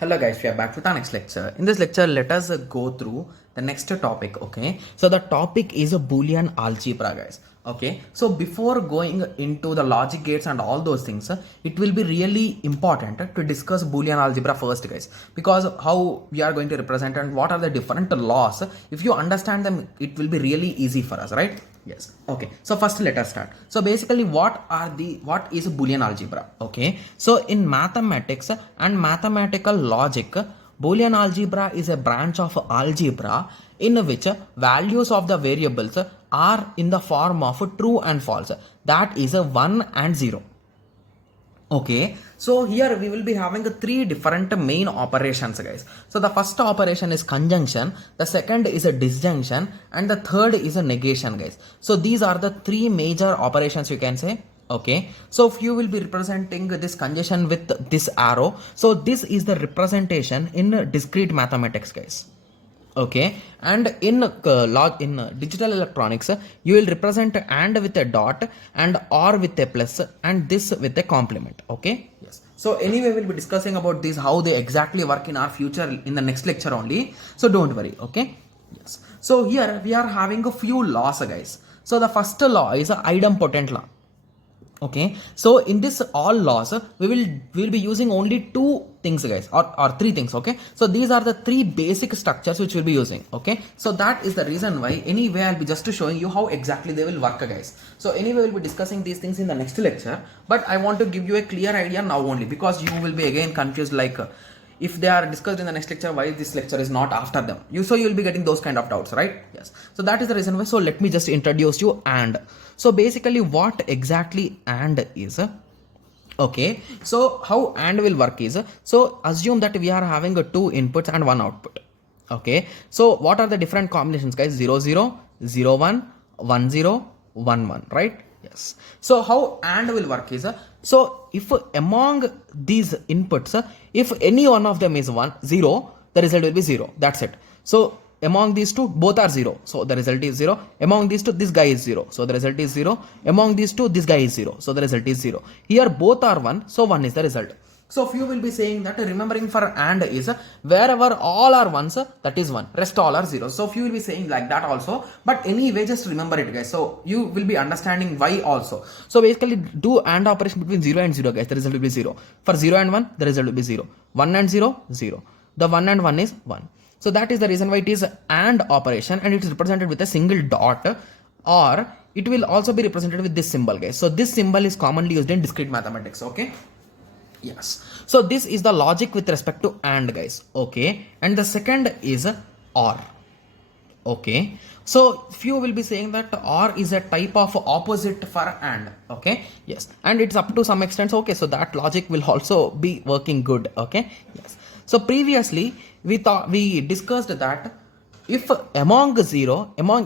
Hello guys, we are back with our next lecture. In this lecture, let us go through the next topic. Okay, so the topic is a Boolean algebra, guys. Okay, so before going into the logic gates and all those things, it will be really important to discuss Boolean algebra first, guys, because how we are going to represent and what are the different laws. If you understand them, it will be really easy for us, right? Yes. Okay, so first let us start. So basically what is a Boolean algebra? Okay, so in mathematics and mathematical logic, Boolean algebra is a branch of algebra in which values of the variables are in the form of true and false, that is a 1 and 0. Okay, so here we will be having three different main operations, guys. So the first operation is conjunction, the second is a disjunction, and the third is a negation, guys. So these are the three major operations, you can say. Okay, so if you will be representing this conjunction with this arrow, so this is the representation in discrete mathematics, guys. Okay, and in digital electronics, you will represent and with a dot and or with a plus and this with a complement. Okay, yes. So anyway, we'll be discussing about this, how they exactly work in our future in the next lecture only, so don't worry. Okay, yes. So here we are having a few laws, guys. So the first law is a idempotent law. Okay, so in this all laws we will be using only two things, guys, or three things. Okay, so these are the three basic structures which we'll be using. Okay, so that is the reason why anyway I'll be just showing you how exactly they will work, guys. So anyway we'll be discussing these things in the next lecture, but I want to give you a clear idea now only, because you will be again confused, like if they are discussed in the next lecture, why this lecture is not after them. So you will be getting those kind of doubts, right? Yes, so that is the reason why. So let me just introduce you. And so basically what exactly and is, okay, so how and will work is, so assume that we are having two inputs and one output. Okay, so what are the different combinations, guys? 0 0 0 1 1 0 1 1, right? Yes. So how and will work is, so if among these inputs, if any one of them is 1 0, the result will be 0. That's it. So among these two, both are 0, so the result is 0. Among these two, this guy is 0, so the result is 0. Among these two, this guy is 0, so the result is 0. Here both are 1, so 1 is the result. So few will be saying that remembering for and is wherever all are ones, that is 1, rest all are 0. So few will be saying like that also, but anyway just remember it, guys. So you will be understanding why also. So basically do and operation between 0 and 0, guys, the result will be 0. For 0 and 1, the result will be 0. 1 and 0, 0. The 1 and 1 is 1. So that is the reason why it is and operation, and it is represented with a single dot, or it will also be represented with this symbol, guys. So this symbol is commonly used in discrete mathematics. Okay, yes. So this is the logic with respect to and, guys. Okay, and the second is or. Okay, so few will be saying that or is a type of opposite for and. Okay, yes, and it's up to some extent. Okay, so that logic will also be working good. Okay, yes. So previously we discussed that if among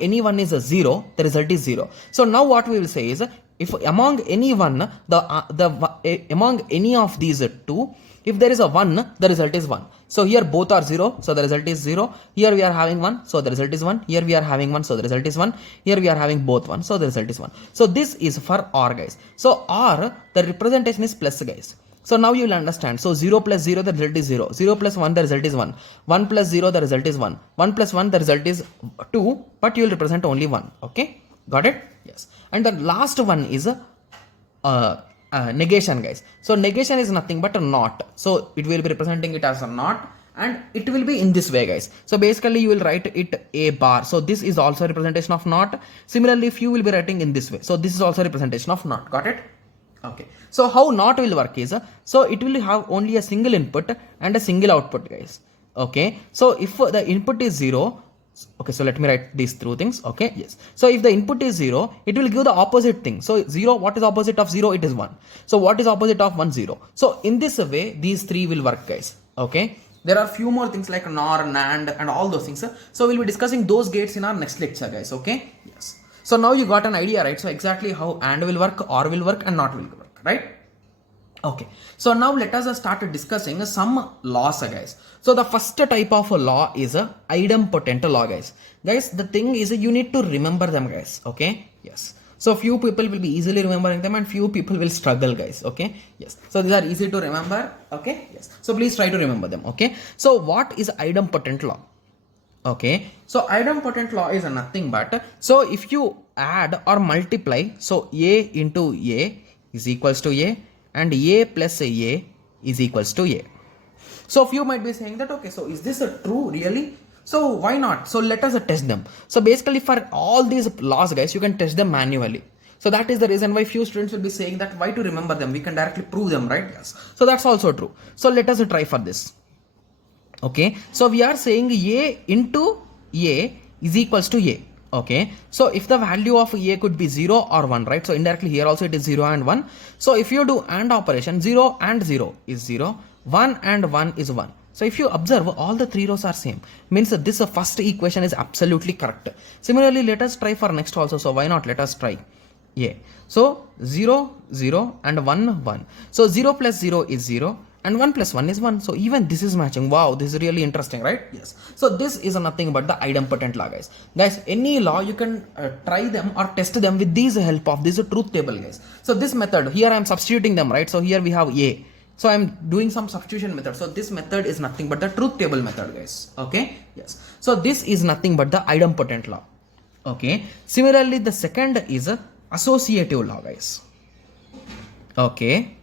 anyone is a 0, the result is 0. So now what we will say is, if among anyone, among any of these two, if there is a 1, the result is 1. So here both are 0, so the result is 0. Here we are having 1, so the result is 1. Here we are having 1, so the result is 1. Here we are having both 1, so the result is 1. So this is for OR, guys. So OR, the representation is plus, guys. So now you will understand. So 0 plus 0, the result is 0. 0 plus 1, the result is 1. 1 plus 0, the result is 1. 1 plus 1, the result is 2, but you will represent only 1. Okay, got it? Yes. And the last one is negation, guys. So negation is nothing but a not. So it will be representing it as a not, and it will be in this way, guys. So basically you will write it a bar. So this is also a representation of not. Similarly, if you will be writing in this way, so this is also a representation of not. Got it? Okay, so how not will work is, so it will have only a single input and a single output, guys. Okay, so if the input is 0, okay, so let me write these through things. Okay, yes. So if the input is 0, it will give the opposite thing. So 0, what is opposite of 0? It is 1. So what is opposite of 1? 0. So in this way, these three will work, guys. Okay, there are few more things like NOR, NAND, and all those things. So we'll be discussing those gates in our next lecture, guys. Okay, yes. So now you got an idea, right? So exactly how and will work, or will work, and not will work, right? Okay, so now let us start discussing some laws, guys. So the first type of a law is a idempotent law, guys. Guys, the thing is you need to remember them, guys. Okay, yes. So few people will be easily remembering them and few people will struggle, guys. Okay, yes. So these are easy to remember. Okay, yes. So please try to remember them. Okay. So what is idempotent law? Okay, so idempotent law is nothing but, so if you add or multiply, so a into a is equals to a and a plus a is equals to a. So few might be saying that, okay, so is this a true really? So why not? So let us test them. So basically for all these laws, guys, you can test them manually. So that is the reason why few students will be saying that why to remember them, we can directly prove them, right? Yes. So that's also true. So let us try for this. Okay, so we are saying a into a is equals to a. Okay, so if the value of a could be 0 or 1, right? So indirectly here also it is 0 and 1. So if you do AND operation, 0 and 0 is 0, 1 and 1 is 1. So if you observe, all the three rows are same, means that this first equation is absolutely correct. Similarly, let us try for next also. So why not? Let us try a. So 0 0 and 1 1. So 0 plus 0 is 0 and 1 plus 1 is 1. So even this is matching. Wow, this is really interesting, right? Yes. So this is nothing but the idempotent law, guys. Guys, any law you can try them or test them with these help of this truth table, guys. So this method here I am substituting them, right? So here we have a. So I am doing some substitution method. So this method is nothing but the truth table method, guys. Okay. Yes. So this is nothing but the idempotent law. Okay. Similarly, the second is associative law, guys. Okay.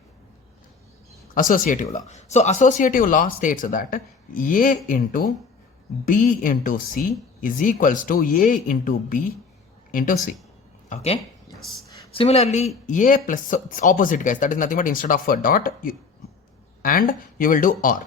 Associative law. So associative law states that A into B into C is equals to A into B into C. Okay. Yes. Similarly, A plus, so it's opposite, guys. That is nothing but instead of a dot, you will do or.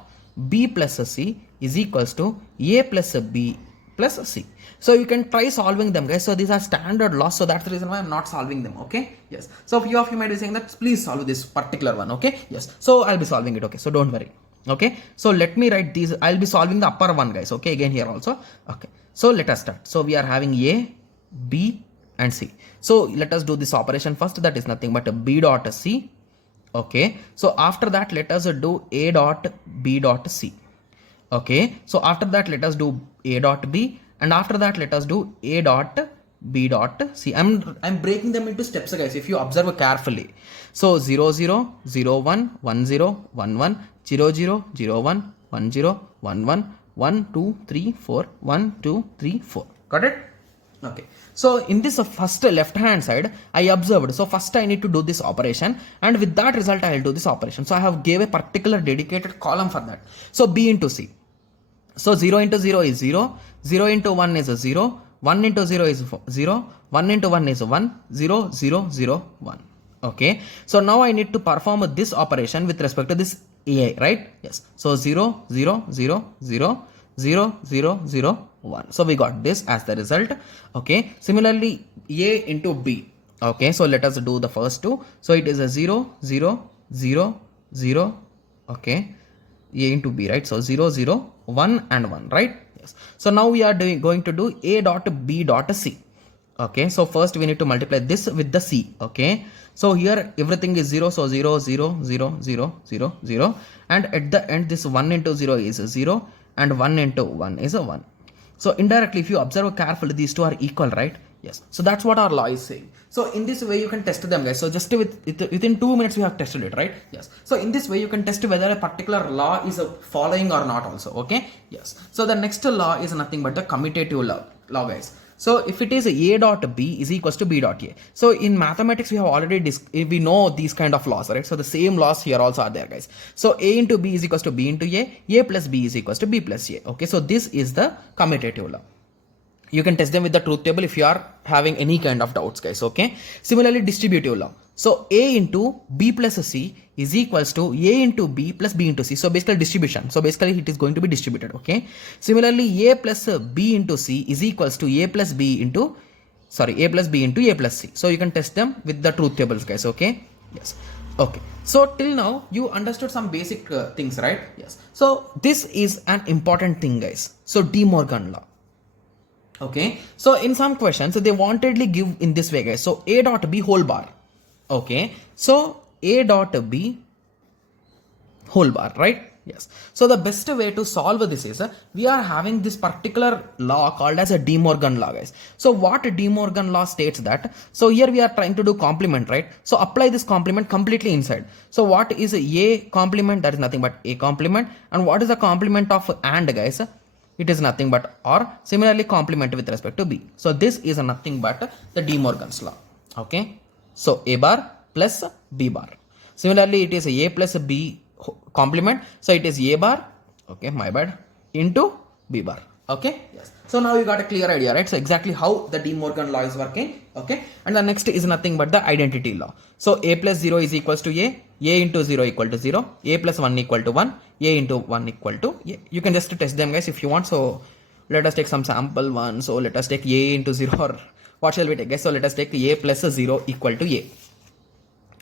B plus C is equals to A plus B plus C. So you can try solving them, guys. So these are standard laws. So that's the reason why I'm not solving them. Okay. Yes. So few of you might be saying that please solve this particular one. Okay. Yes. So I'll be solving it. Okay. So don't worry. Okay. So let me write these. I'll be solving the upper one, guys. Okay. Again here also. Okay. So let us start. So we are having A, B and C. So let us do this operation first. That is nothing but a B dot C. Okay. So after that, let us do A dot B dot C. Okay. So after that, let us do A dot B. And after that, let us do A dot B dot C. I'm breaking them into steps, guys, if you observe carefully. So 0 0 0 1 1 0 1 1 0 0 0 1 1 0 1 1 1 2 3 4 1 2 3 4. Got it? Okay. So in this first left hand side, I observed. So first I need to do this operation, and with that result I will do this operation. So I have gave a particular dedicated column for that. So B into C. So 0 into 0 is 0, 0 into 1 is a 0, 1 into 0 is 0, 1 into 1 is 1, 0, 0, 0, 1. Okay. So now I need to perform this operation with respect to this AI, right? Yes. So 0, 0, 0, 0, 0, 0, 0, 1. So we got this as the result. Okay. Similarly, A into B. Okay. So let us do the first two. So it is a 0, 0, 0, 0. Okay. A into B, right? So 0, 0, 1 and 1, right? Yes. So now we are going to do A dot B dot C. Okay. So first we need to multiply this with the C. Okay. So here everything is 0. So 0, 0, 0, 0, 0, 0. And at the end, this 1 into 0 is a 0 and 1 into 1 is a 1. So indirectly, if you observe carefully, these two are equal, right? Yes. So that's what our law is saying. So in this way, you can test them, guys. So just within 2 minutes, we have tested it, right? Yes. So in this way, you can test whether a particular law is following or not also. Okay. Yes. So the next law is nothing but the commutative law, guys. So if it is A dot B is equals to B dot A. So in mathematics, we have already we know these kind of laws, right? So the same laws here also are there, guys. So A into B is equals to B into A plus B is equals to B plus A. Okay. So this is the commutative law. You can test them with the truth table if you are having any kind of doubts, guys. Okay. Similarly, distributive law. So A into B plus C is equals to A into B plus B into C. So basically distribution. So basically it is going to be distributed. Okay. Similarly, A plus B into C is equals to A plus B into A plus B into A plus C. So you can test them with the truth tables, guys. Okay. Yes. Okay. So till now you understood some basic things, right? Yes. So this is an important thing, guys. So De Morgan law. Okay. So in some questions, they wantedly give in this way, guys. So A dot B whole bar. Okay. So A dot B whole bar, right? Yes. So the best way to solve this is we are having this particular law called as a De Morgan law, guys. So what De Morgan law states that, so here we are trying to do complement, right? So apply this complement completely inside. So what is a complement? That is nothing but a complement. And what is the complement of and, guys? It is nothing but or. Similarly complement with respect to b. So this is nothing but the De Morgan's law. Okay. So a bar plus b bar. Similarly it is a plus b complement. So it is a bar, okay, my bad, into b bar. Okay. Yes. So now you got a clear idea, right? So exactly how the De Morgan law is working. Okay. And the next is nothing but the identity law. So a plus 0 is equals to a into 0 equal to 0, a plus 1 equal to 1, a into 1 equal to a. You can just test them, guys, if you want. So let us take some sample one. So let us take a into 0, or what shall we take, guys? So let us take a plus 0 equal to a.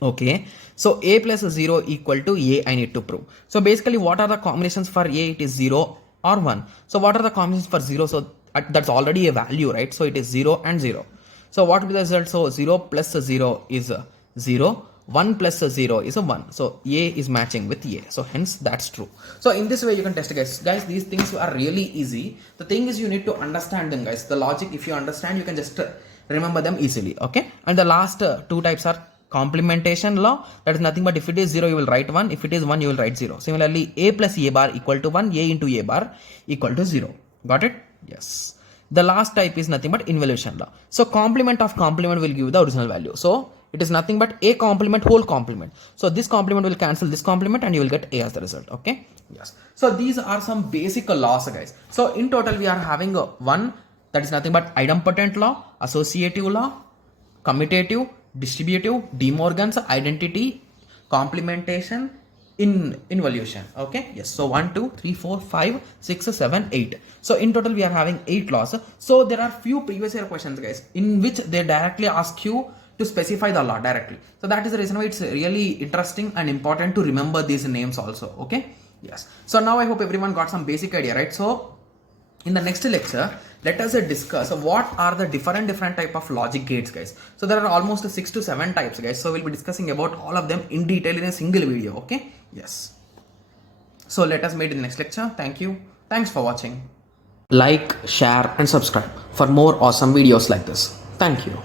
Okay, so a plus 0 equal to a I need to prove. So basically what are the combinations for a? It is 0 or 1. So what are the combinations for 0? So that's already a value, right? So it is 0 and 0. So what will be the result? So 0 plus 0 is 0. 1 plus 0 is a 1. So a is matching with a. So hence that's true. So in this way you can test, guys. These things are really easy. The thing is you need to understand them, guys. The logic, if you understand, you can just remember them easily. Okay. And the last two types are complementation law. That is nothing but if it is 0 you will write 1, if it is 1 you will write 0. Similarly a plus a bar equal to 1, a into a bar equal to 0. Got it? Yes. The last type is nothing but involution law. So complement of complement will give you the original value. So it is nothing but a complement whole complement. So this complement will cancel this complement and you will get a as the result. Okay. Yes. So these are some basic laws, guys. So in total we are having one, that is nothing but idempotent law, associative law, commutative, distributive, De Morgan's, identity, complementation, involution. Okay. Yes. So 1 2 3 4 5 6 7 8. So in total we are having 8 laws. So there are few previous year questions, guys, in which they directly ask you to specify the law directly. So that is the reason why it's really interesting and important to remember these names also. Okay. Yes. So now I hope everyone got some basic idea, right? So in the next lecture, let us discuss what are the different type of logic gates, guys. So there are almost 6 to 7 types, guys. So we'll be discussing about all of them in detail in a single video. Okay. Yes. So let us meet in the next lecture. Thank you. Thanks for watching. Like, share and subscribe for more awesome videos like this. Thank you.